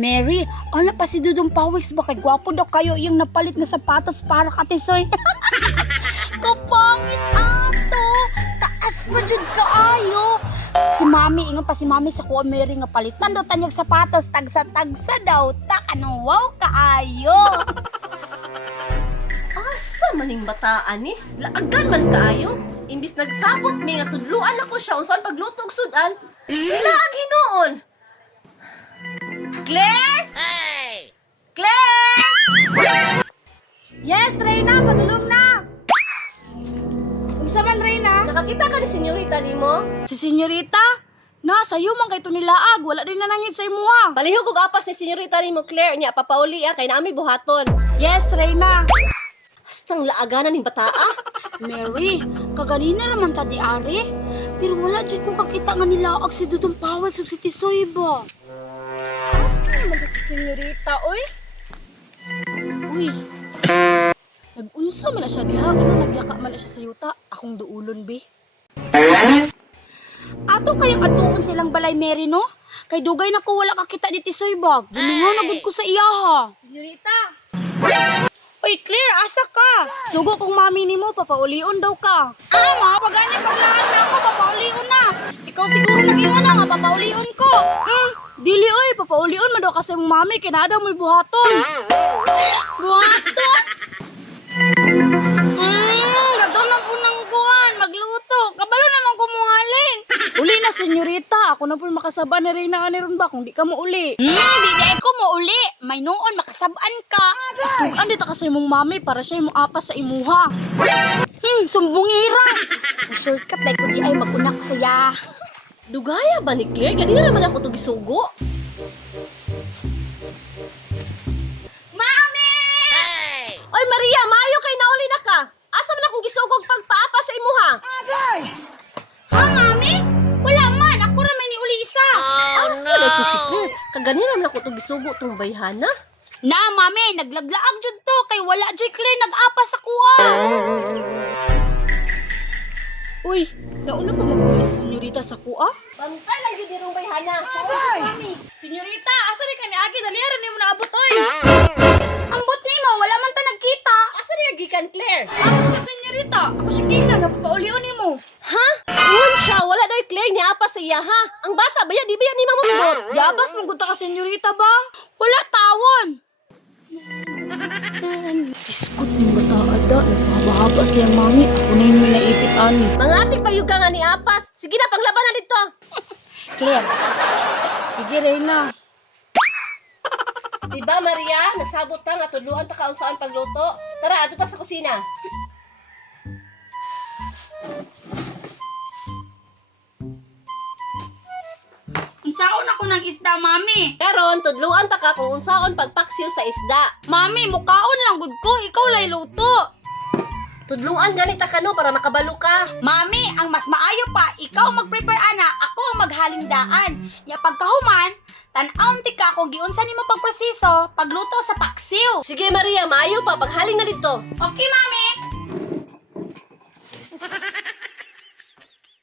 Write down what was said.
Mary, ano pa si Dudong Pawiks ba? Kay gwapo daw kayo yung napalit na sapatos para katisoy. Kapangit ato! Taas pa jud kaayo! Si Mami, ingon pa si Mami sa kuha Mary nga palitan daw tanyag sapatos, tagsa-tagsa daw. Ano, wow kaayo! Asa maning bataan ni? Laagan man kaayo. Imbis nagsabot mi nga tudluan ako siya unsan pagluto og sudan. Laagi noon. Claire? Hey! Claire! Yes, Reyna! Padulong na! Unsa man, Reyna? Nakakita ka ni senyorita nimo? Si Senyorita? Na, sayo man kay ito nilaag. Wala din nanangit sa imuha. Palihog og apas ni senyorita nimo Claire niya papauli kay naami buhaton. Yes, Reyna. Astang laaganan ning bataa. Mary, kaganina naman ta di ari. Pero wala dyan ko kakita nga nilaag si Dudong Pawiks ug si Tisoy ba? Asa naman si Senyorita, oy? Uy. Nag-unsa man na siya diha. Ano nagyaka man na siya sa yuta. Akong duulon, be. Ato kayang atuon silang balay, Mary, no? Kay dugay na ko wala kakita ni Tisoy ba? Gimingaw na gud ko sa iya, ha? Senyorita! Oy, Claire, asa ka? Sugo kong mami ni mo, papaulion daw ka. Ma, pagani paglaan na ako, papaulion na. Ikaw siguro nag-ingon na nga, papaulion ko. Dili, oy, papaulion man daw kasi mong mami, kinada mo'y buhaton. Buhaton? Gato na po ng buwan, magluto. Kabalo naman kumuhaling. Uli na, senyorita. Ako na po makasaba na rin na ron ba kung di ka mo uli. Di ako mo uli. May noon, makasabaan ka. Kung ano dito kasi mong mami para siya yung apas sa imuha. Sumbungira. Shortcut dahil ko di ay mag-unak saya. Dugaya ba ni Claire? Ganina naman ako to gisugo. Mami! Oy Maria, maayo kay nauli na ka. Asa man akong gisugog pagpaapa sa imuha? Ha, Mami? Wala man. Ako naman ni uli isa. Asa na ko si Claire? Kaganina naman ako to gisugo tong bayhana. Na, Mami. Naglaglaag jud to. Kay wala jud Claire nag-apas sa kuha. Uy, nauna pa mag-uli si senyorita sa kuha? Bantay lang yun dirong bayhana. Mami! Senyorita, asa rin ka ni Agi? Naliaran niyo mo na abot, oy! Ambot ni mo, wala man ta nagkita. Asa niya gikan Claire? Tapos ka, senyorita. Ako siya gina, napapaulion ni mo. Ha? Uwan siya, wala daw Claire niya apa sa iya ha. Ang bata ba yan? Di ba yan ni mamamot? Yabas mong gunta ka, senyorita ba? Wala tawon. Iskot ng bata, ada. Nagpahaba-haba siya, Mami. Ako na yung naipit, ani. Mga ati payug ka nga ni Apas. Sige na, panglabanan dito. Claire. Sige, Reyna. Diba Maria, nagsabot ka nga tuluan ta kausaan pagluto. Tara, ato ta sa kusina. Unsaon ako ng isda, Mami? Karon, tudluan ta ka kung unsaon pagpaksiw sa isda. Mami, mukaon lang gud ko. Ikaw lay luto. Tudluan ganita ka no para makabalo ka. Mami, ang mas maayo pa, ikaw mag-prepare ana, ako ang maghalindaan. Ya pagkahuman, tan-aon ti ka kung giunsa nimo pagproseso, pagluto sa paksiw. Sige Maria, maayo pa paghaling na dito. Okay, Mami.